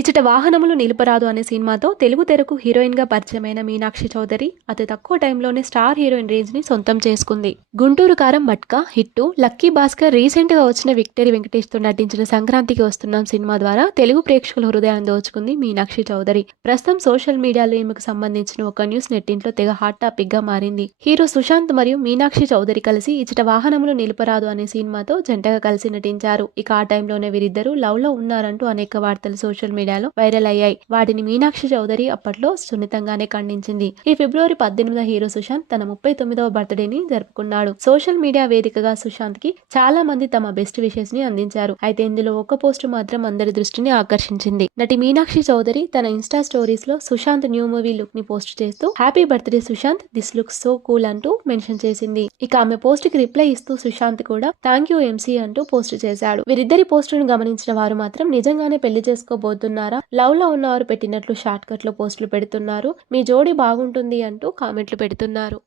ఇచట వాహనములు నిలుపరాదు అనే సినిమాతో తెలుగు తెరకు హీరోయిన్ గా పరిచయమైన మీనాక్షి చౌదరి అతి తక్కువ టైంలోనే స్టార్ హీరోయిన్ రేంజ్ ని సొంతం చేసుకుంది. గుంటూరు కారం matka hit, lucky Bhaskar, recent గా వచ్చిన విక్టరీ వెంకటేష్ తో నటించిన సంక్రాంతికి వస్తున్నాం సినిమా ద్వారా తెలుగు ప్రేక్షకుల హృదయాన్ని దోచుకుంది మీనాక్షి చౌదరి. ప్రస్తుతం సోషల్ మీడియాలో ఈమెకు సంబంధించిన ఒక న్యూస్ నెట్టింట్లో తెగ హాట్ టాపిక్ గా మారింది. హీరో సుశాంత్ మరియు మీనాక్షి చౌదరి కలిసి ఇచట వాహనములు నిలుపరాదు అనే సినిమాతో జంటగా కలిసి నటించారు. ఇక ఆ టైంలోనే వీరిద్దరూ లవ్ లో ఉన్నారంటూ అనేక వార్తలు సోషల్ మీడియాలో వైరల్ అయ్యాయి. వాటిని మీనాక్షి చౌదరి అప్పట్లో సున్నితంగానే ఖండించింది. ఈ ఫిబ్రవరి 18న హీరో సుశాంత్ తన 39వ బర్త్డేని జరుపుకున్నాడు. సోషల్ మీడియా వేదికగా సుశాంత్ కి చాలా మంది తమ బెస్ట్ విషెస్ ని అందించారు. అయితే ఇందులో ఒక పోస్ట్ మాత్రం అందరి దృష్టిని ఆకర్షించింది. నటి మీనాక్షి చౌదరి తన ఇన్స్టా స్టోరీస్ లో సుశాంత్ న్యూ మూవీ లుక్ ని పోస్ట్ చేస్తూ happy birthday Sushant, this looks so cool అంటూ మెన్షన్ చేసింది. ఇక ఆమె పోస్ట్ కి రిప్లై ఇస్తూ సుశాంత్ కూడా థ్యాంక్ యూ ఎంసీ అంటూ పోస్ట్ చేశాడు. వీరిద్దరి పోస్టును గమనించిన వారు మాత్రం నిజంగానే పెళ్లి చేసుకోబోతున్నారు, లవ్ లో ఉన్నవారు పెట్టినట్లు షార్ట్ కట్ లో పోస్టులు పెడుతున్నారు, మీ జోడీ బాగుంటుంది అంటూ కామెంట్లు పెడుతున్నారు.